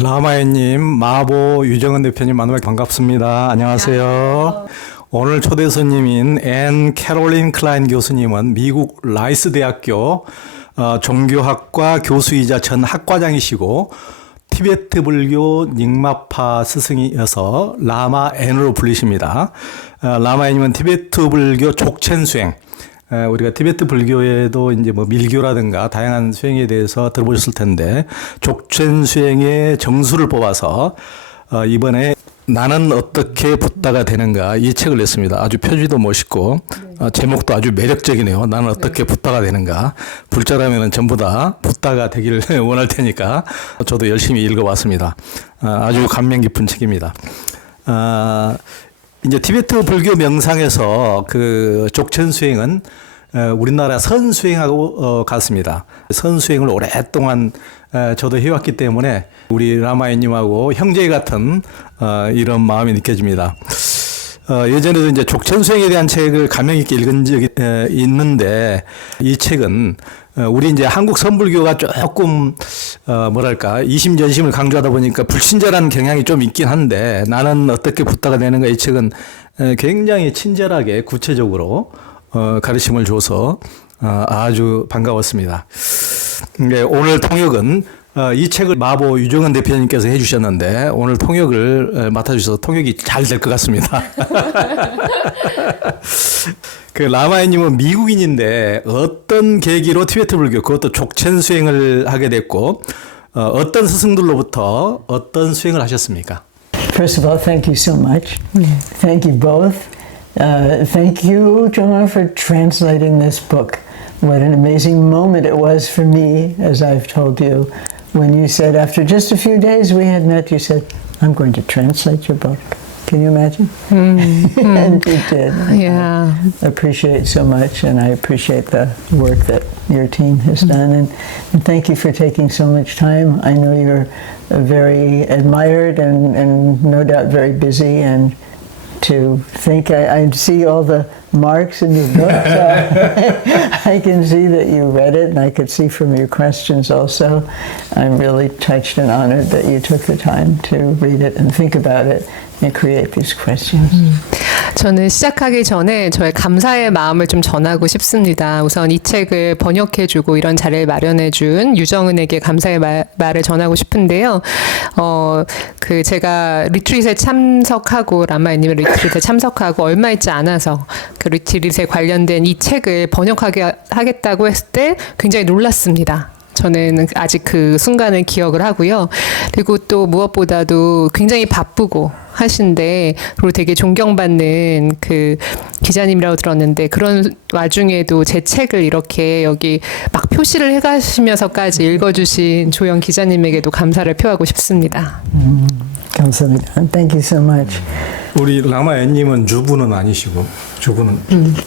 라마에님, 마보 유정은 대표님 만나뵙 반갑습니다. 안녕하세요. 오늘 초대 손님인 앤 캐롤린 클라인 교수님은 미국 라이스 대학교 종교학과 교수이자 전 학과장이시고 티베트 불교 닉마파 스승이어서 라마 앤으로 불리십니다. 라마에님은 티베트 불교 족첸 수행, 우리가 티베트 불교에도 이제 뭐 밀교라든가 다양한 수행에 대해서 들어보셨을 텐데 족첸 수행의 정수를 뽑아서 이번에 나는 어떻게 붓다가 되는가 이 책을 냈습니다. 아주 표지도 멋있고 제목도 아주 매력적이네요. 나는 어떻게 붓다가 되는가. 불자라면은 전부 다 붓다가 되기를 원할 테니까 저도 열심히 읽어봤습니다. 아주 감명 깊은 책입니다. 이제 티베트 불교 명상에서 그 족첸 수행은 우리나라 선수행하고 같습니다. 선수행을 오랫동안 저도 해왔기 때문에 우리 라마에님하고 형제 같은 이런 마음이 느껴집니다. 예전에도 이제 족첸 수행에 대한 책을 감명 있게 읽은 적이 있는데 이 책은 우리 이제 한국 선불교가 조금 뭐랄까 이심전심을 강조하다 보니까 불친절한 경향이 좀 있긴 한데 나는 어떻게 붓다가 되는가 이 책은 굉장히 친절하게 구체적으로 가르침을 줘서 아주 반가웠습니다. 오늘 통역은 이 책을 마보 유정은 대표님께서 해주셨는데 오늘 통역을 맡아주셔서 통역이 잘 될 것 같습니다. 그 라마에님은 미국인인데 어떤 계기로 티베트 불교 그것도 족첸 수행을 하게 됐고 어떤 스승들로부터 어떤 수행을 하셨습니까? First of all, thank you so much. Thank you both. Thank you, John, for translating this book. What an amazing moment it was for me, as I've told you. When you said, after just a few days we had met, you said, I'm going to translate your book. Can you imagine? And you did. Yeah. I appreciate so much, and I appreciate the work that your team has done. And thank you for taking so much time. I know you're very admired and no doubt very busy. And to think, I see all the marks in your book. So I can see that you read it, and I could see from your questions also. I'm really touched and honored that you took the time to read it and think about it and create these questions. 저는 시작하기 전에 저의 감사의 마음을 좀 전하고 싶습니다. 우선 이 책을 번역해주고 이런 자리를 마련해준 유정은에게 감사의 말을 전하고 싶은데요. 그 제가 리트릿에 참석하고 라마에님의 리트릿에 참석하고 얼마 있지 않아서 그 리트릿에 관련된 이 책을 번역하게 하겠다고 했을 때 굉장히 놀랐습니다. 저는 아직 그 순간을 기억을 하고요. 그리고 또 무엇보다도 굉장히 바쁘고 하신데 그리고 되게 존경받는 그 기자님이라고 들었는데 그런 와중에도 제 책을 이렇게 여기 막 표시를 해가시면서까지 읽어주신 조영 기자님에게도 감사를 표하고 싶습니다. 감사합니다. Thank you so much. 우리 라마에님은 주부는 아니시고 주부는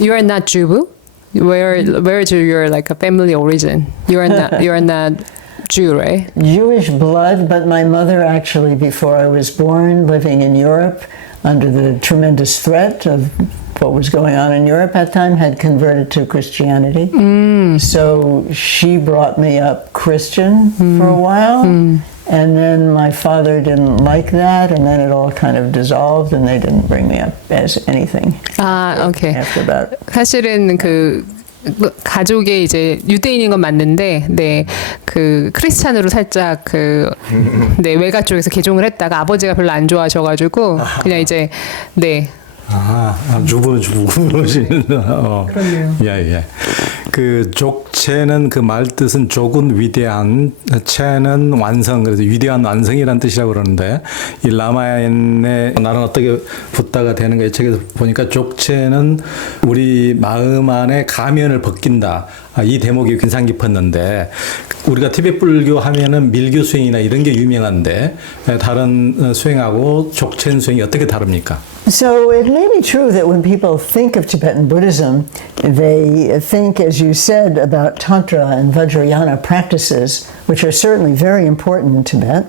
You are not Jubu? Where is your like a family origin? You are not Jew, right? Jewish blood, but my mother actually, before I was born, living in Europe under the tremendous threat of what was going on in Europe at the time, had converted to Christianity. So she brought me up Christian for a while. And then my father didn't like that, and then it all kind of dissolved, and they didn't bring me up as anything. Okay. After that. 사실은 그 가족이 이제 유대인인 건 맞는데, 네, 그 크리스찬으로 살짝 네, 외가 쪽에서 개종을 했다가 아버지가 별로 안 좋아하셔가지고 그냥 이제 네. 주부는 그러네요. 예. 그 족체는 그 말 뜻은 족은 위대한, 체는 완성, 그래서 위대한 완성이라는 뜻이라고 그러는데 이 라마엔의 나는 어떻게 붓다가 되는가 이 책에서 보니까 족체는 우리 마음 안에 가면을 벗긴다. 이 대목이 인상 깊었는데 우리가 티베트 불교 하면은 밀교 수행이나 이런 게 유명한데 다른 수행하고 족첸 수행이 어떻게 다릅니까? So it may be true that when people think of Tibetan Buddhism, they think, as you said, about Tantra and Vajrayana practices, which are certainly very important in Tibet.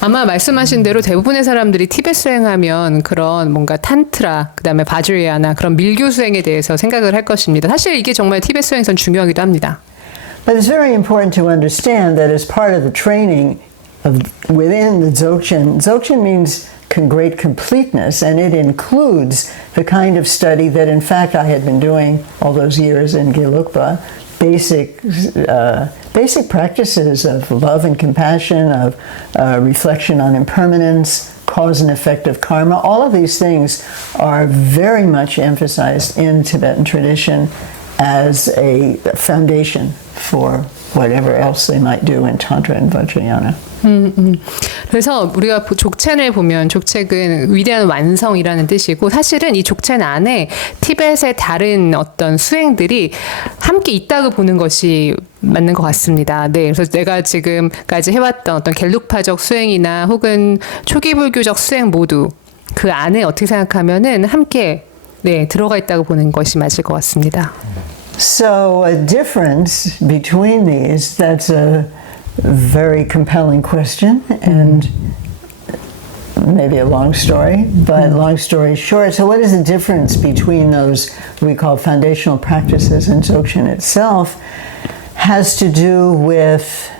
아마 말씀하신 대로 대부분의 사람들이 티베트 수행하면 그런 뭔가 탄트라, 그다음에 바즈리아나 그런 밀교 수행에 대해서 생각을 할 것입니다. 사실 이게 정말 티베트 수행에선 중요하기도 합니다. But it's very important to understand that as part of the training within the Dzogchen. Dzogchen means great completeness, and it includes the kind of study that, in fact, I had been doing all those years in Gelugpa, basic practices of love and compassion, of reflection on impermanence, cause and effect of karma. All of these things are very much emphasized in Tibetan tradition as a foundation for whatever else they might do in Tantra and Vajrayana. 그래서 우리가 족첸을 보면 족책은 위대한 완성이라는 뜻이고 사실은 이 족첸 안에 티벳의 다른 어떤 수행들이 함께 있다고 보는 것이 맞는 것 같습니다. 네, 그래서 내가 지금까지 해왔던 어떤 겔룩파적 수행이나 혹은 초기 불교적 수행 모두 그 안에 어떻게 생각하면은 함께 네, 들어가 있다고 보는 것이 맞을 것 같습니다. So a difference between these, that's a very compelling question and maybe a long story, but long story short, so what is the difference between those we call foundational practices and Dzogchen itself has to do with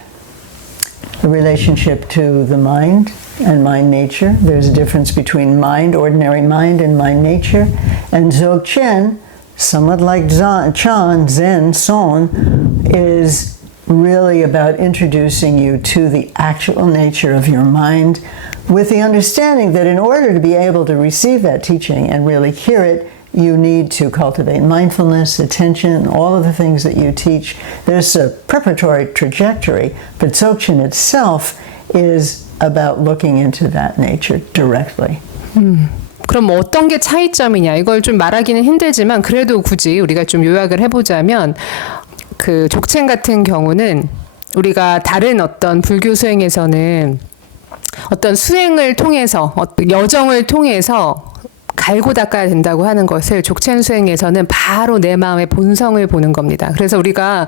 the relationship to the mind and mind nature. There's a difference between mind, ordinary mind, and mind nature. And Dzogchen, somewhat like Chan, Zen, Son, is really about introducing you to the actual nature of your mind with the understanding that in order to be able to receive that teaching and really hear it, you need to cultivate mindfulness, attention, all of the things that you teach. There's a preparatory trajectory, but Dzogchen itself is about looking into that nature directly. 그럼 어떤 게 차이점이냐 이걸 좀 말하기는 힘들지만 그래도 굳이 우리가 좀 요약을 해보자면 그 족첸 같은 경우는 우리가 다른 어떤 불교 수행에서는 어떤 수행을 통해서 어떤 여정을 통해서 갈고 닦아야 된다고 하는 것을 족첸 수행에서는 바로 내 마음의 본성을 보는 겁니다. 그래서 우리가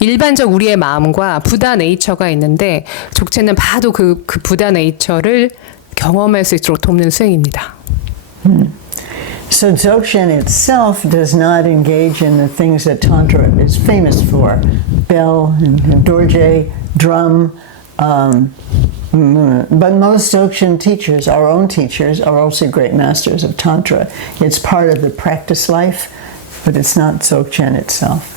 일반적 우리의 마음과 부다 네이처가 있는데 족첸은 봐도 그 부다 네이처를 경험할 수 있도록 돕는 수행입니다. So Dzogchen itself does not engage in the things that Tantra is famous for, bell and dorje, drum, but most Dzogchen teachers, our own teachers, are also great masters of Tantra. It's part of the practice life, but it's not Dzogchen itself.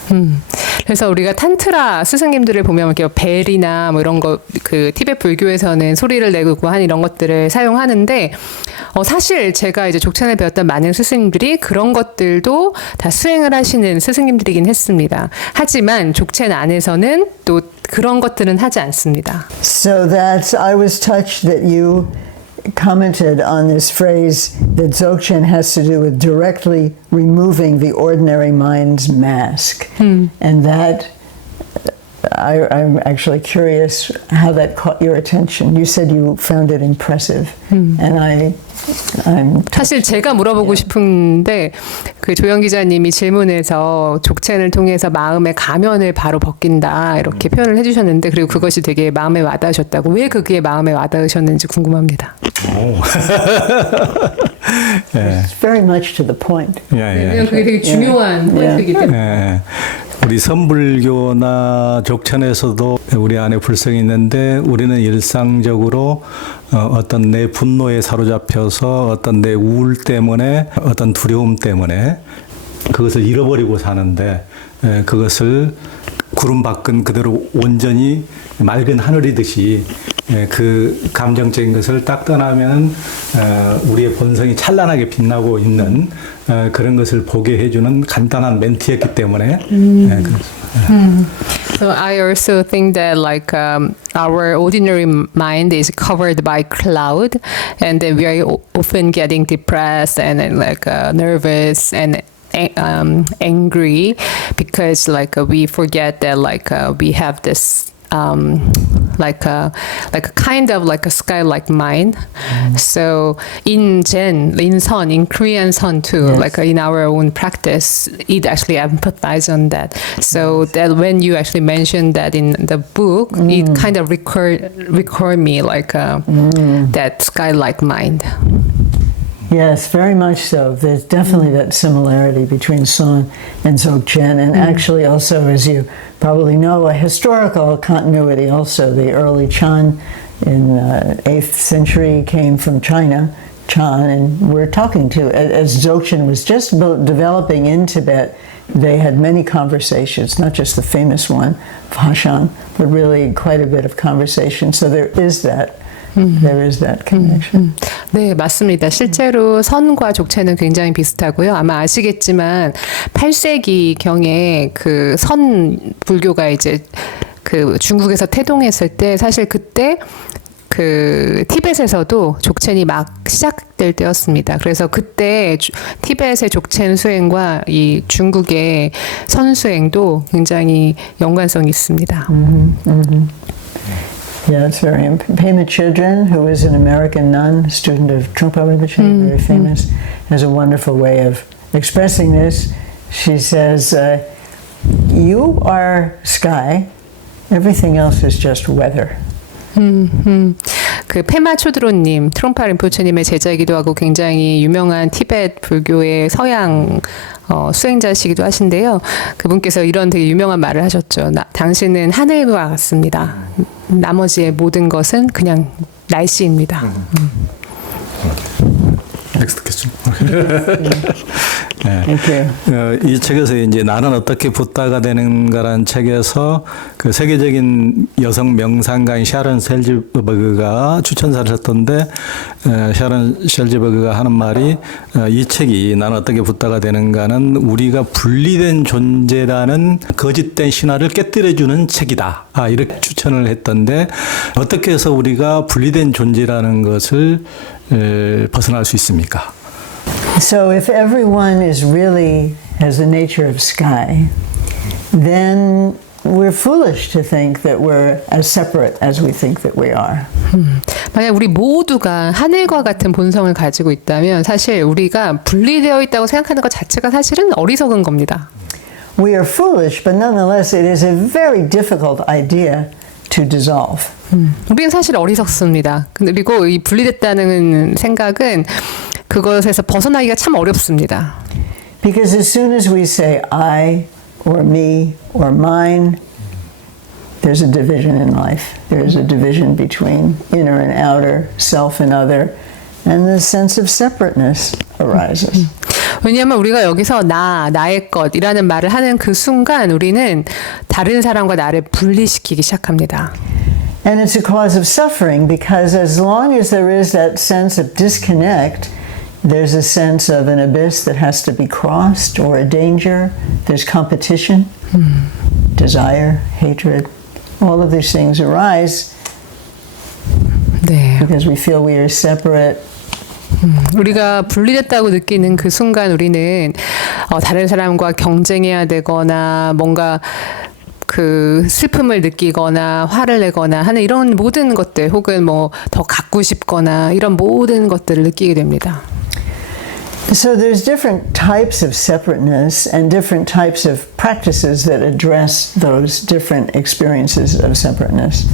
그래서 우리가 탄트라 스승님들을 보면 이렇게 벨이나 뭐 이런 거 그 티베트 불교에서는 소리를 내고 한 이런 것들을 사용하는데 사실 제가 이제 족첸을 배웠던 많은 스승님들이 그런 것들도 다 수행을 하시는 스승님들이긴 했습니다. 하지만 족첸 안에서는 또 그런 것들은 하지 않습니다. So that's, I was touched that you commented on this phrase that Dzogchen has to do with directly removing the ordinary mind's mask. And that, I'm actually curious how that caught your attention. You said you found it impressive. And I'm 사실 제가 물어보고 싶은데 그 조영 기자님이 질문에서 족첸을 통해서 마음의 가면을 바로 벗긴다 이렇게 표현을 해주셨는데 그리고 그것이 되게 마음에 와닿으셨다고 왜 그게 마음에 와닿으셨는지 궁금합니다. It's very much to the point. 왜냐면 그게 되게 중요한 포인트이기 때문에. 우리 선불교나 족천에서도 우리 안에 불성이 있는데 우리는 일상적으로 어떤 내 분노에 사로잡혀서 어떤 내 우울 때문에 어떤 두려움 때문에 그것을 잃어버리고 사는데 그것을 구름 밖은 그대로 온전히 맑은 하늘이듯이 그 감정적인 것을 딱 떠나면 우리의 본성이 찬란하게 빛나고 있는 그런 것을 보게 해주는 간단한 멘트였기 때문에 So I also think that like our ordinary mind is covered by cloud, and then we are often getting depressed and then, like nervous and angry because like we forget that like we have this like a kind of like a sky-like mind. So in Zen, in Son, in Korean Son too, Yes. like in our own practice, it actually emphasizes on that. So that when you actually mentioned that in the book, it kind of recall me like that sky-like mind. Yes, very much so. There's definitely that similarity between Son and Dzogchen, and actually also, as you probably know, a historical continuity also. The early Chan in 8th century came from China, Chan, and we're talking to, as Dzogchen was just developing in Tibet, they had many conversations, not just the famous one, Hashan, but really quite a bit of conversation. So there is that connection. 네, 맞습니다. 실제로 선과 족체는 굉장히 비슷하고요. 아마 아시겠지만 8세기 경에 그 선 불교가 이제 그 중국에서 태동했을 때 사실 그때 그 티벳에서도 족첸이 막 시작될 때였습니다. 그래서 그때 티벳의 족첸 수행과 이 중국의 선 수행도 굉장히 연관성이 있습니다. Yeah, it's very Pema Chodron, who is an American nun, student of Trungpa Rinpoche, very famous, has a wonderful way of expressing this. She says, you are sky, everything else is just weather. 그 페마 초드로님, 트롱파 림포체님의 제자이기도 하고 굉장히 유명한 티벳 불교의 서양 수행자시기도 하신데요. 그분께서 이런 되게 유명한 말을 하셨죠. 당신은 하늘과 같습니다. 나머지의 모든 것은 그냥 날씨입니다. Next question. Thank you. 이 책에서 이제 나는 어떻게 붓다가 되는가라는 책에서 그 세계적인 여성 명상가인 샤론 셀즈버그가 추천사를 했던데 샤론 셀즈버그가 하는 말이 이 책이 나는 어떻게 붓다가 되는가는 우리가 분리된 존재라는 거짓된 신화를 깨뜨려주는 책이다. 이렇게 추천을 했던데 어떻게 해서 우리가 분리된 존재라는 것을 벗어날 수 있습니까? So if everyone is really has the nature of sky, then we're foolish to think that we're as separate as we think that we are. 만약 우리 모두가 하늘과 같은 본성을 가지고 있다면 사실 우리가 분리되어 있다고 생각하는 것 자체가 사실은 어리석은 겁니다. We are foolish, but nonetheless it is a very difficult idea to dissolve. 우리는 사실 어리석습니다. 그리고 이 분리됐다는 생각은 그것에서 벗어나기가 참 어렵습니다. Because as soon as we say I or me or mine, there's a division in life. There's a division between inner and outer, self and other, and the sense of separateness arises. 왜냐하면 우리가 여기서 나의 것이라는 말을 하는 그 순간 우리는 다른 사람과 나를 분리시키기 시작합니다. And it's a cause of suffering because as long as there is that sense of disconnect, there's a sense of an abyss that has to be crossed or a danger. There's competition, desire, hatred. All of these things arise 네. because we feel we are separate. 우리가 분리됐다고 느끼는 그 순간 우리는 다른 사람과 경쟁해야 되거나 뭔가 그 슬픔을 느끼거나 화를 내거나 하는 이런 모든 것들 혹은 뭐 더 갖고 싶거나 이런 모든 것들을 느끼게 됩니다. So there's different types of separateness and different types of practices that address those different experiences of separateness.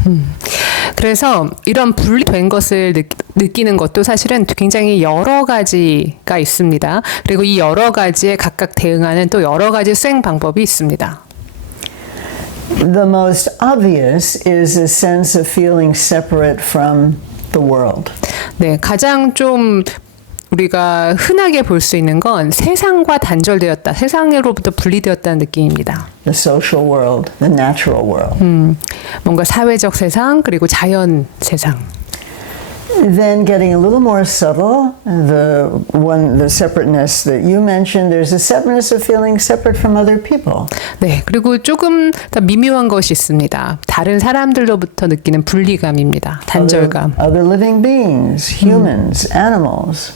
그래서 이런 분리된 것을 느끼는 것도 사실은 굉장히 여러 가지가 있습니다. 그리고 이 여러 가지에 각각 대응하는 또 여러 가지 수행 방법이 있습니다. The most obvious is a sense of feeling separate from the world. 네, 가장 좀 우리가 흔하게 볼 수 있는 건 세상과 단절되었다, 세상으로부터 분리되었다는 느낌입니다. The social world, the natural world. 뭔가 사회적 세상 그리고 자연 세상. Then getting a little more subtle, the separateness that you mentioned, there's a separateness of feeling separate from other people. 네, 그리고 조금 더 미묘한 것이 있습니다. 다른 사람들로부터 느끼는 분리감입니다. 단절감. Other living beings, humans, animals.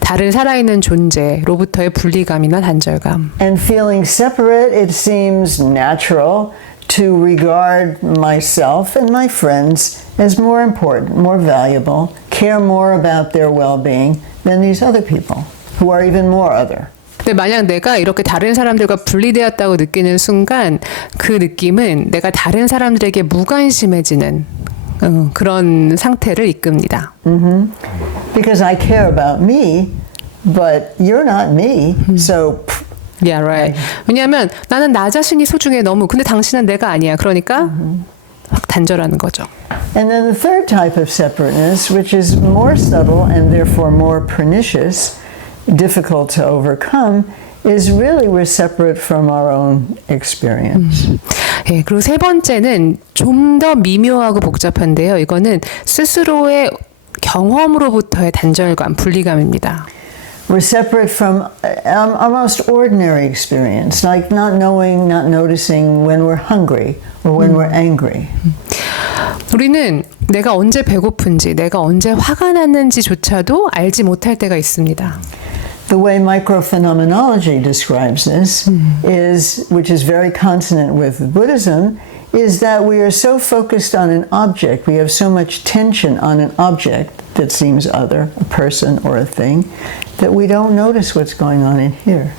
다른 살아있는 존재로부터의 분리감이나 단절감. And feeling separate, it seems natural to regard myself and my friends as more important, more valuable, care more about their well-being than these other people who are even more other. 근데 만약 내가 이렇게 다른 사람들과 분리되었다고 느끼는 순간 그 느낌은 내가 다른 사람들에게 무관심해지는 그런 상태를 이끕니다. Because I care about me, but you're not me, so Yeah, right. 왜냐하면 나는 나 자신이 소중해 너무. 근데 당신은 내가 아니야. 그러니까 확 단절하는 거죠. And then the third type of separateness, which is more subtle and therefore more pernicious, difficult to overcome, is really we're separate from our own experience. 예, 그리고 세 번째는 좀 더 미묘하고 복잡한데요. 이거는 스스로의 경험으로부터의 단절감, 분리감입니다. We're separate from our most ordinary experience, like not knowing, not noticing when we're hungry or when we're angry. 우리는 내가 언제 배고픈지, 내가 언제 화가 났는지조차도 알지 못할 때가 있습니다. The way microphenomenology describes this is, which is very consonant with Buddhism, is that we are so focused on an object, we have so much tension on an object that seems other, a person or a thing, that we don't notice what's going on in here.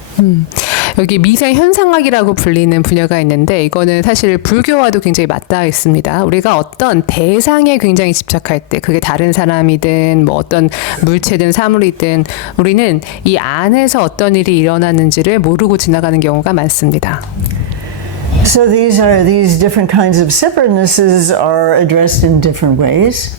여기 미세 현상학이라고 불리는 분야가 있는데 이거는 사실 불교와도 굉장히 맞닿아 있습니다. 우리가 어떤 대상에 굉장히 집착할 때 그게 다른 사람이든 뭐 어떤 물체든 사물이든 우리는 이 안에서 어떤 일이 일어나는지를 모르고 지나가는 경우가 많습니다. So these different kinds of separatenesses are addressed in different ways.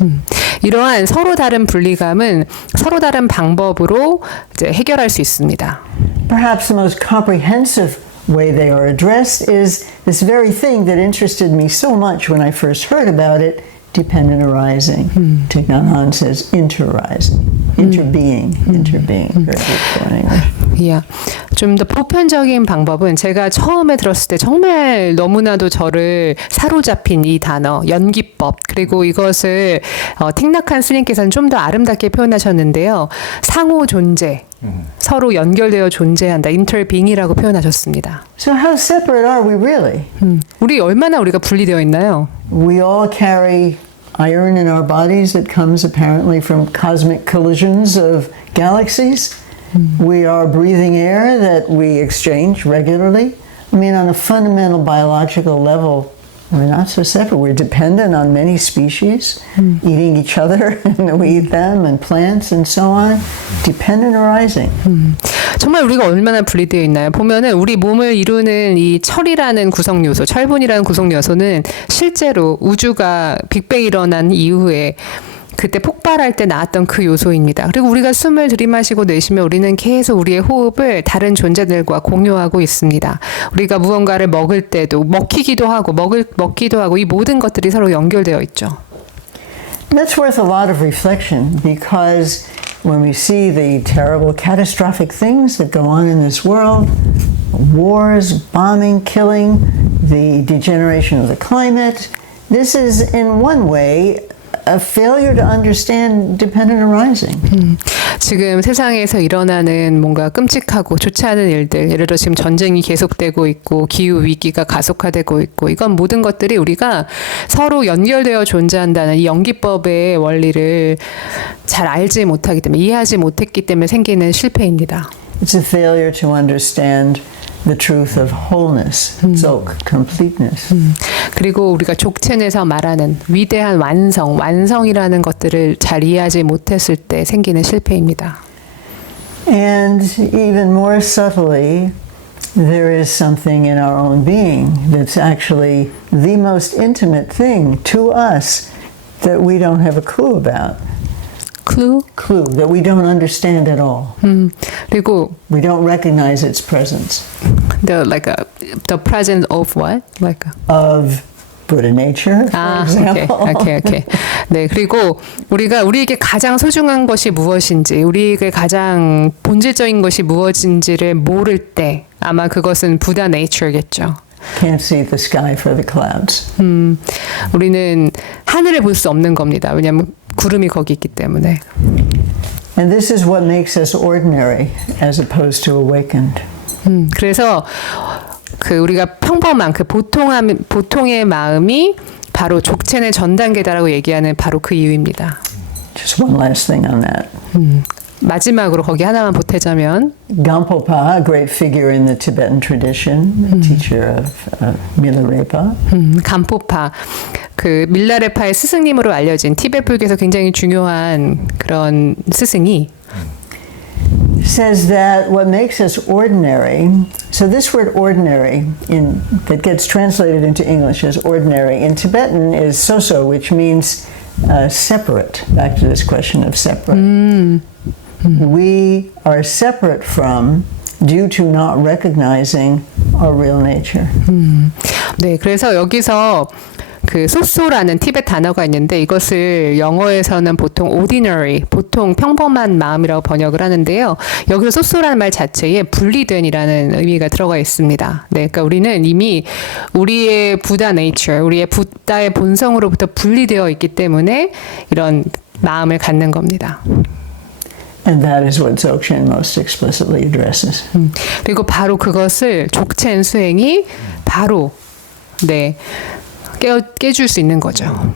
이러한 서로 다른 분리감은 서로 다른 방법으로 이제 해결할 수 있습니다. Perhaps the most comprehensive way they are addressed is this very thing that interested me so much when I first heard about it, dependent arising. Thich Nhat Hanh says interarising, interbeing. Very beautiful in English. 예. 좀 더 보편적인 방법은 제가 처음에 들었을 때 정말 너무나도 저를 사로잡힌 이 단어, 연기법, 그리고 이것을 틱낙한 스님께서는 좀 더 아름답게 표현하셨는데요. 상호 존재, 서로 연결되어 존재한다, interbeing이라고 표현하셨습니다. So how separate are we really? 우리가 분리되어 있나요? We all carry iron in our bodies that comes apparently from cosmic collisions of galaxies. We are breathing air that we exchange regularly. I mean, on a fundamental biological level, we're not so separate. We're dependent on many species, eating each other, and we eat them, and plants, and so on. Dependent arising. 정말 우리가 얼마나 분리되어 있나요? 보면은 우리 몸을 이루는 이 철이라는 구성 요소, 철분이라는 구성 요소는 실제로 우주가 빅뱅이 일어난 이후에 그때 폭발할 때 나왔던 그 요소입니다. 그리고 우리가 숨을 들이마시고 내쉬면 우리는 계속 우리의 호흡을 다른 존재들과 공유하고 있습니다. 우리가 무언가를 먹을 때도 먹히기도 하고 먹기도 하고 이 모든 것들이 서로 연결되어 있죠. That's worth a lot of reflection because when we see the terrible catastrophic things that go on in this world, wars, bombing, killing, the degeneration of the climate, this is in one way a failure to understand dependent arising. 지금 세상에서 일어나는 뭔가 끔찍하고 좋지 않은 일들, 예를 들어 지금 전쟁이 계속되고 있고 기후 위기가 가속화되고 있고 이건 모든 것들이 우리가 서로 연결되어 존재한다는 이 연기법의 원리를 잘 알지 못하기 때문에 이해하지 못했기 때문에 생기는 실패입니다. It's a failure to understand the truth of wholeness, tzok, completeness. 그리고 우리가 족첸에서 말하는 위대한 완성이라는 것들을 잘 이해하지 못했을 때 생기는 실패입니다. And even more subtly, there is something in our own being that's actually the most intimate thing to us that we don't have a clue about. clue That we don't understand at all. 그리고 We don't recognize its presence. the presence of what? Of Buddha nature, for example. 오케이. 네, 그리고 우리에게 가장 소중한 것이 무엇인지, 우리에게 가장 본질적인 것이 무엇인지를 모를 때 아마 그것은 부다 네이처겠죠. Can't see the sky for the clouds. 우리는 하늘을 볼 수 없는 겁니다. 왜냐하면 구름이 거기 있기 때문에. And this is what makes us ordinary as opposed to awakened. 그래서 우리가 평범한 보통의 마음이 바로 족첸의 전 단계다라고 얘기하는 바로 그 이유입니다. Just one last thing on that. 마지막으로 거기 하나만 보태자면 Gampopa, a great figure in the Tibetan tradition, a teacher of Milarepa, 간포파 밀라레파의 스승님으로 알려진 티베트 불교에서 굉장히 중요한 그런 스승이 says that what makes us ordinary, so this word ordinary that gets translated into English as ordinary, in Tibetan is soso, which means separate, back to this question of separate. We are separate from due to not recognizing our real nature. 네, 그래서 여기서 그 소소라는 티벳 단어가 있는데 이것을 영어에서는 보통 ordinary, 보통 평범한 마음이라고 번역을 하는데요. 여기서 소소라는 말 자체에 분리된이라는 의미가 들어가 있습니다. 네, 그러니까 우리는 이미 우리의 부다 nature, 우리의 부다의 본성으로부터 분리되어 있기 때문에 이런 마음을 갖는 겁니다. And that is what Dzogchen most explicitly addresses. 그리고 바로 그것을 족첸 수행이 바로 네 깨줄 수 있는 거죠.